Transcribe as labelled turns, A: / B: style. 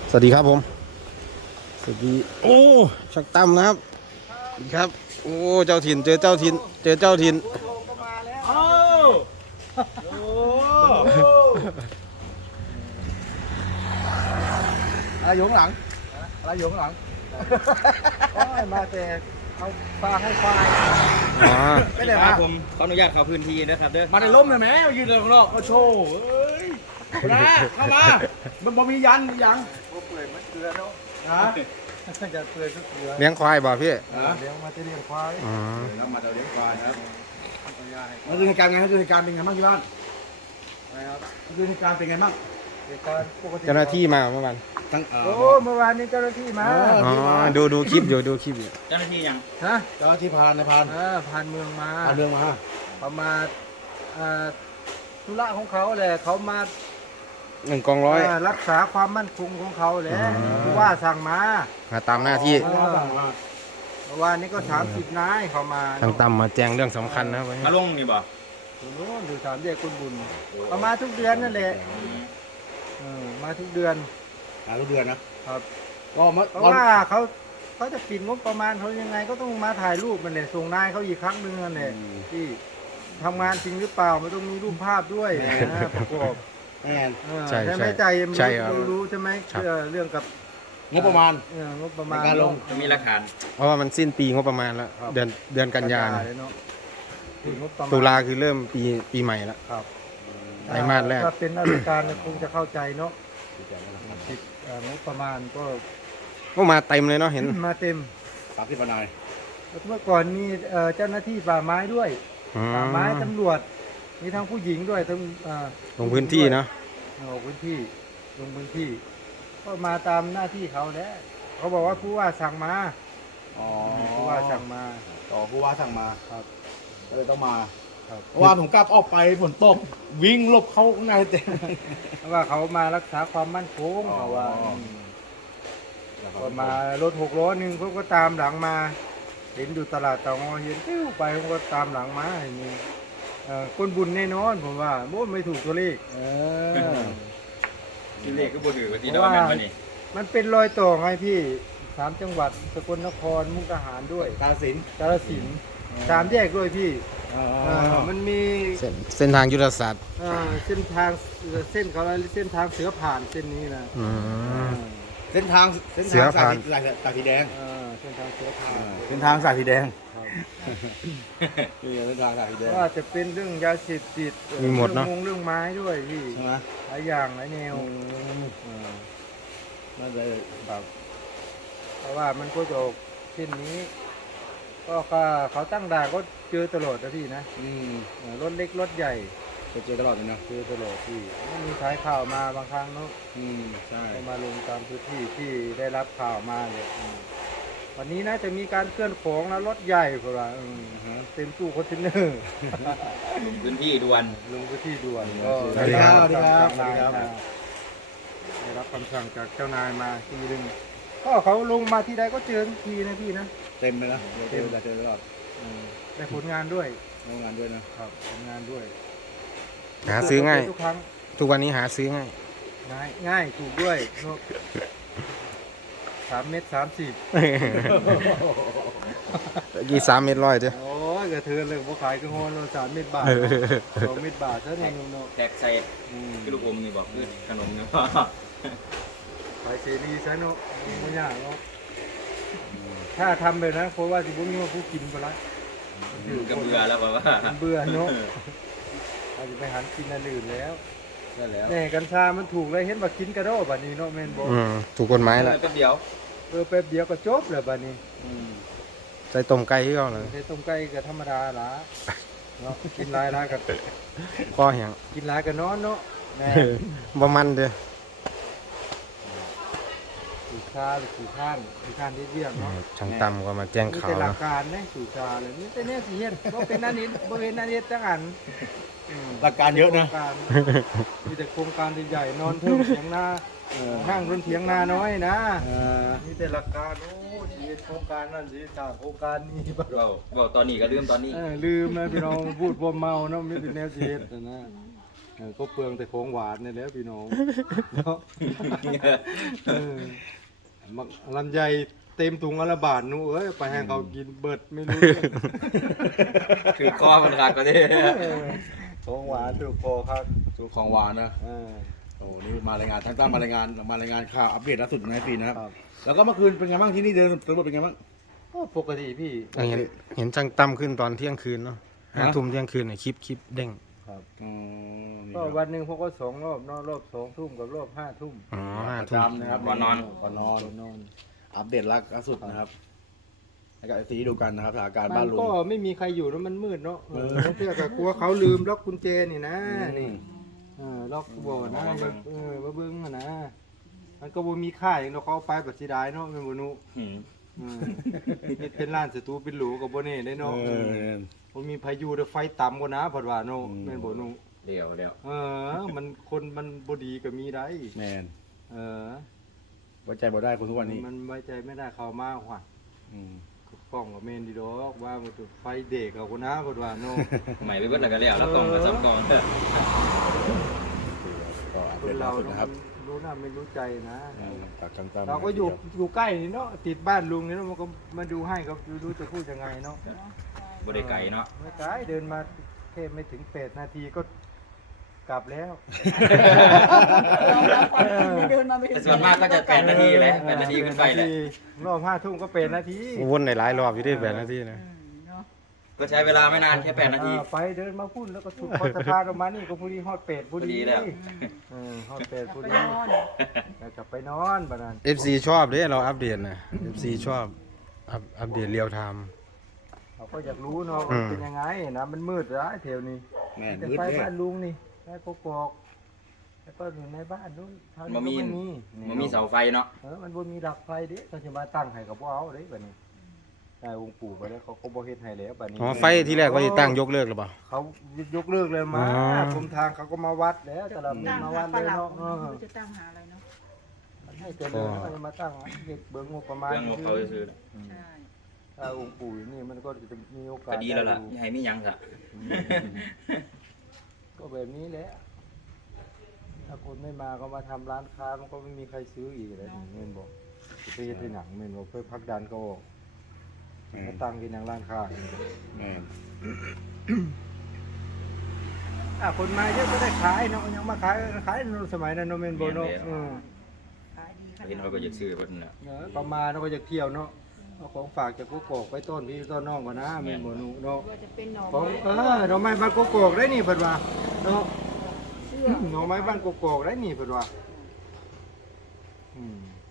A: สวัสดีครับผมสวัสดีโอ้ช่างตั้มนะครับครับโอ้เจ้าถิ่นเจอเจ้าถิ่นเจอเจ้าถิ่น
B: โอ้โหอะไรอยู่ข้างหลังอะไรอยู่ข้างหลังโอ้ยมาแต่เอาปลาให้ควาย
A: อ๋อ
B: ไม่ได้
C: ค
B: มา
C: รับผมขออนุญาตเข้าพื้นที่นะครับเด้อ
B: มาในร่มเลยไหมมายืนอยู่ข้างนอกก็โชว์เอ้ยนะเข้ามามันบ่มียันมียังเปื่อยมันเกลือเนาะฮะจะเปื่อยก็เกลือ
A: เลี้ยงควายบ่พี่
B: เลี้ยงมาจะเลี้ยงควาย
A: อ๋อ
B: แล้วมาจะเลี้ยงควายครับมาดูเหตุการณ์ไงครับดูเหตุการณ์เป็นไงบ้างที่บ้านครับดูเหตุการณ์เป็นไงบ้างเหตุการณ์ปกติ
A: เจ้าหน้าที่มาเมื่อวาน
B: ทั้งโอ้เมื่อวานนี้เจ้าหน้าที่มา
A: อ๋อดูคลิปอยู่ดูคลิปอยู่
C: เจ้าหน้าที่ยัง
B: ฮะเจ้าหน้าที่พานนายพานพานเมืองมาพานเมืองมาเขามาธุระของเขาแหละเขามา
A: 100
B: รักษาความมั่นคงของเขาแหละผู้ว่าสั่งมา
A: มาตามหน้าที่
B: เมื่อวานนี้ก็30นายเขามา
A: ช่างตั้มมาแจ้งเรื่องสำคัญนะครับวันนี้
C: มาลงนี่บ่
B: อยู่โน่นอยู่3 แยกคุณบุญเขามาทุกเดือนนั่นแหละมาทุกเดือนทุกเดือนนะครับก็เพราะว่าเขาจะปิดงบประมาณเขายังไงก็ต้องมาถ่ายรูปมันแหละส่งนายเขาอีกครั้งหนึ่งนั่นแหละที่ทำงานจริงหรือเปล่ามันต้องมีรูปภาพด้วยนะประกอบ
A: ใช่
B: ใช่ไหม
A: ใช่
B: ใจ
A: ใช่ครับ
B: รู้ใช่ไหมเรื่องกับ
D: งบประมาณ
B: งบประมาณ
D: ในการลง
C: จะมีหลักฐาน
A: เพราะว่ามันสิ้นปีงบประมาณแล้วเดือนกันยายน
B: เลยเนาะถึงงบประมาณ
A: ตุลาคือเริ่มปีใหม่แล้ว
B: ครับ
A: ไตรมาสแรก
B: ถ้าเป็นราชการเนี่ยคงจะเข้าใจเนาะติดงบประมาณก็
A: ก็มาเต็มเลยเนาะเห็น
B: มาเต็ม
D: 30 นาย
B: เมื่อก่อนมีเจ้าหน้าที่ป่าไม้ด้วย
A: อื
B: ป่าไม้
A: ม
B: ตำรวจมีทั้งผู้หญิงด้วยทั้ง
A: ลงพื้นที่เนาะ
B: ลงพื้นที่ลงพื้นที่ ก็มาตามหน้าที่เขาแล้วเขาบอกว่าผู้ว่าสั่งมา
D: อ๋อ
B: ผู้ว่าสั่งมา
D: ต่อผู้ว่าสั่งมา
B: ครับ
D: ก็เลยต้องมา
B: ครับ
D: เพราะว่าผมกลับออกไปฝนตกวิ่งหลบเข้าข้างในเต็ม
B: เพราะว่าเขามารักษาความมั่นคงเขาว่าก็มารถ6 ล้อหนึ่งเขาก็ตามหลังมา เห็นอยู่ตลาดเตางอยเห็นติ้วไปเขาก็ตามหลังมาอย่างนี้คนบุญแน่นอนผมว่าโอ้ไม่ถูกตัวเลข
C: ที่เลขก็บ่ถือว่าที่ดอกแม่นบ่นี่
B: มันเป็นรอยต่อไงพี่3 จังหวัดสกลนครมุกดาหารด้วย
D: กาฬสินธุ์
B: กาฬสินธุ์3 แยกด้วยพี่มันมี
A: เส้นทางยุทธศาสตร์
B: เส้นทางเส้นเขาเรียกเส้นทางเสือผ่านเส้นนี้นะ
A: อืม
D: เส้นทาง
A: เสือผ่าน
D: สายสีแดง
B: เส้นทางเสือผ่าน
D: เส้นทางสายสีแดง
B: ครับ
D: นี่เส้นทางสายสีแดง
B: ว่าจะเป็นเรื่องยาเสพติด
A: มีหมดเนอะ
B: เรื่องไม้ด้วยพี่
D: ใช่ไหม
B: หลายอย่างหลายแนว
D: นั่นเลย
B: ครับเพราะว่ามันก็จะออกเส้นนี้ ก็เขาตั้งด่านก็เจอตลอดนะพี่นะรถเล็กรถใหญ่
D: ไปเจอตลอดเลยนะ
B: เจอตลอดพี่ไม่มีสายข่าวมาบางครั้งเนาะ
D: ใช่
B: ก็มาลงตามพื้นที่ที่ได้รับข่าวมาเลยวันนี้นะจะมีการเคลื่อนของนะรถใหญ่เพราะว่าเต็มตู้คอนเทนเนอร์
C: ลงพื้นที่ด่วน
B: ลงพื้นที่ด่วนก็
A: สวัสดีครับ
D: สวัสดีครับ
B: ได้รับคำสั่งจากเจ้านายมาทีนึงก็เขาลงมาที่ใดก็เจอทุกทีนะพี่นะ
D: เต็มเลยนะเจอตลอด
B: ได้ผลงานด้วย
D: ทำงานด้วยนะครับ
B: ผลงานด้วย
A: หาซื้อง่าย
B: ทุกครั้ง
A: ทุกวันนี้หาซื้อง่าย
B: ง่ายถูกด้วยเนอะ3 เม็ด30
A: กี่3 เม็ด100จ้ะ
B: โอ้ยกระเทือนเลยว่าขายกระโฮนเรา3 เม็ดบาท2 เม็ดบาทเท่านั้นเองเนาะ
C: แตกใส่คือลูกอมนี่บ่คือขนมเนาะ
B: ขายเสรีซะเนาะไม่ยากเนาะถ้าทำแบบนั้นเพราะว่าสิบุ้งว่าผู้กินไปละ
C: ก็เบื่อแล้วบ่ว่า
B: มันเบื่อเนาะอาจจะไปหันกินอันอื่นแล้ว
D: ได้แล้ว
B: แน่กัญชามันถูกเลยเห็นว่ากินกระโดดบัดนี้เนาะแม่นบ่
A: ถูกกฎหมายแล้ว
C: แป๊บเดียว
B: แป๊บเดียวก็จบแล้วบัดนี้
A: ใส่ต้มไก่ที่เขาเลย
B: ใส่ต้มไก่ก็ธรรมดาล่ะเนาะกินหลายก็
A: ข้อแห้ง
B: กินหลายก็นอนเนาะแน่
A: บ่มันเด้อ
B: สูชาหรือสูข้านที่เรียกเนาะ
A: ช่างตั้มก็มาแจ้ง
B: มี
A: ข่าว
B: แต่หลั
A: เนาะ
B: กการนะสูชาเลยนี่แต่เนี่ยสิเฮ็ดบ่เป็นอันนี้บ่เห็นอันนี้จังอัน
D: หลักการเยอะนะ
B: โครงการมีแต่โครงการใหญ่ๆนอนเทิงเถียงนานั่งบนเถียงนาน้อยนะมีแต่หลักการโอ้ชีวิตโครงการนั่นสิสร้างโครงการนี้บ่
C: เว้าตอนนี้ก็ลืมตอนนี้
B: ลืมนะพี่น้องพูดบ่เมาเนาะมีแต่แนวชีวิตนะก็เปลืองแต่ของหวานนี่แหละพี่น้องเนาะมักลำไยเต็มถุงอัลบาทนู้เอ้ยไปให้เขากินเบิดไม่รู้เรื่อง
C: คือคอมันขาดก็ได้
B: ของหวานถูกคอครับ
D: สูตรของหวานนะโอ้นี่มารายงานทั้งตั้งมารายงานข่าวอัปเดตล่าสุดในปีนะครับ แล้วก็เมื่อคืนเป็นไงบ้างที่นี่เดินสำรวจเป็นไงบ้าง
B: ก็ปกติพี่
A: เห็นช่างตั้มขึ้นตอนเที่ยงคืนเนาะ
D: ฮะ
A: 5 ทุ่มเที่ยงคืนเนี่ยคลิปเด้ง
B: ครับ
D: อ๋อนี่
B: ก็
D: ครับ
B: วันหนึ่งพวกก็2 รอบเนอะรอบ2 ทุ่มกับรอบ 5 ทุ่ม
A: อ๋อ
D: ประ
A: 5 ทุ่ม
D: จำนะครับ
C: ก่อนนอน
D: ก่อนนอน
B: นอน
D: อัปเดตล่าสุดนะครับให้กับไอซีดูกันนะครับสถานการณ์
B: มั
D: บ้าน
B: น
D: ลุง
B: ก็ไม่มีใครอยู่แล้วมันมืดเนาะต้องเชื่อกับกลัวเขาลืมล็อกกุญแจนี่นะนี่ล็อกบ่นะมาเบิ้งอะนะมันก็บ่มีค่าอย่างเราเขาเอาไปบัดสิได้เนาะแม่นบ่นุ เป็นร้านสตูเป็นหรูกับบ่แน่ได้เนาะบ่มีพายุเด้อไฟต่ำกว่านะเพิ่นว่าเนาะแม่นบ่นุ
C: เดี๋ยว
B: มันคนมันบ่ดีก็มีได้
D: แมน
B: เออ
D: ไว้ใจบ่ได้คนทุกวันนี้
B: มันไว้ใจไม่ได้เข้ามาว่ะ
D: อืม
B: กล้องก็แม่นดีดอกว่ามันจะไฟเด็กเอาคนนะเพิ่นว่าเนาะ
C: ใหม่ไปเบิดแล้วก็แล้วกล่องก็ซ้ำกล่อง
D: ก็อัป
B: ค
D: เด
B: น
D: ตล่า
B: เรา
D: สุดนะครับ
B: รู้หน้าไม่รู้ใจนะ
D: ฝากกันตาม
B: เราก็อยู่ใกล้นี่เนาะติดบ้านลุงนี่เนาะมันก็มาดูให้ครับรู้จะพูดยังไงเนาะ
C: บ่ได้ไกลเนาะ
B: ไม่ไกลเดินมาแค่ไม่ถึง8 นาทีก็กลับแล้ว
E: เดินมาไม่ถึ
C: แต่
E: ง
C: ส่วนมากก็จะ8 นาทีแหละ8 นาทีขึ้นไปแหละ
B: รอบ5 ทุ่มก็8 นาที
A: วนหลายๆรอบอยู่ได้8 นาทีนะ
E: เนาะ
C: ก็ใช้เวลาไม่นานแค่8 นาที
B: ไปเดินมาพุ่นแล้วก็สุดพอสะพานออกมานี่ก็พอดีฮอดเป็ดพอ
C: พอดี
B: ดี
C: แล้ว
B: ฮอดเป็ดพอ
E: ไป
B: ดี
E: นอน
B: แล้วกลับไปนอนบ้านนั้น
A: FC ชอบเด้เราอัปเดตนะ FC ชอบอัปเดตเรียลไทม์
B: เขาก็อยากรู้เนาะว่าเป็นยังไงนะมันมืดร้ายแถวนี้
D: แม่น
B: แต่
D: มืด
B: ไฟ
D: เลย
B: บ้านลุงนี่ไฟกกอกแล้วก็อยู่ในบ้านนู้นทาง
C: บ่มี
B: ก็
C: มันมีเสาไฟเนาะ
B: มันบ่มีดักไฟเด้เขาจะมาตั้งให้กับบ่เอาเด้บัดนี้ได้องค์ปู่ไปแล้วเขาก็บ่เฮ็ดให้แล้วบัดนี้
A: อ๋อไฟที่แรกว่าจะตั้งยกเลิกหรือเปล่า
B: เขายกเลิกเลยมา
A: อ๋อ
B: กรมทางเขาก็มาวัดแล้วแต่ละมี
E: ตั้ง
B: มา
E: หา
B: วัด
E: ปลา
B: เลย
E: เหลา
B: เนาะ
E: จะตั้งหาอะไรเนาะ
B: ให้เจริญเขาจะมาตั้งเด็กเบิ่งงบประมาณ
C: เรื่องงบเขาซื้อ
E: ใช่
B: ถ้าองค์ปู่อย่างนี่มันก็จะมีโอกาส
C: ก็ดีแล้วล่ะ
B: ไดู
C: ให้มีหยังซะ
B: ก็แบบนี้แหละถ้าคนไม่มาก็มาทำร้านค้ามันก็ไม่มีใครซื้ออีกแล้วนี่เม่นบอกจะไปเฮ็ดที่หนังเม่นบอกเพื่อพักดันก็ออกมาตั้งกินอย่างร้านค้าอีก
D: แม่น
B: คนมาเยอะก็ได้ขายเนาะยังมาขายสมัยนั้นเนาะเม่นบ่เนาะ
E: ขายดีขนาด
C: เห็นเขาก็อยากซื้อเพิ่นน่ะ
B: ประมาณเราก็จะเที่ยวเนาะเอาของฝากจากกุ๊กกอกไปต้นพี่ต้นน้องก่อนนะเม่นบ่หนูเนาะ
E: ว่าจะเป็นหน่อ
B: ของ
E: ไม้
B: หน่อไม้บ้านกุ๊กกอกได้นี่เพิ่นว่าเนาะ
E: เสื้อ
B: หน่อไม้บ้านกุ๊กกอกได้นี่เพิ่นว่าอืม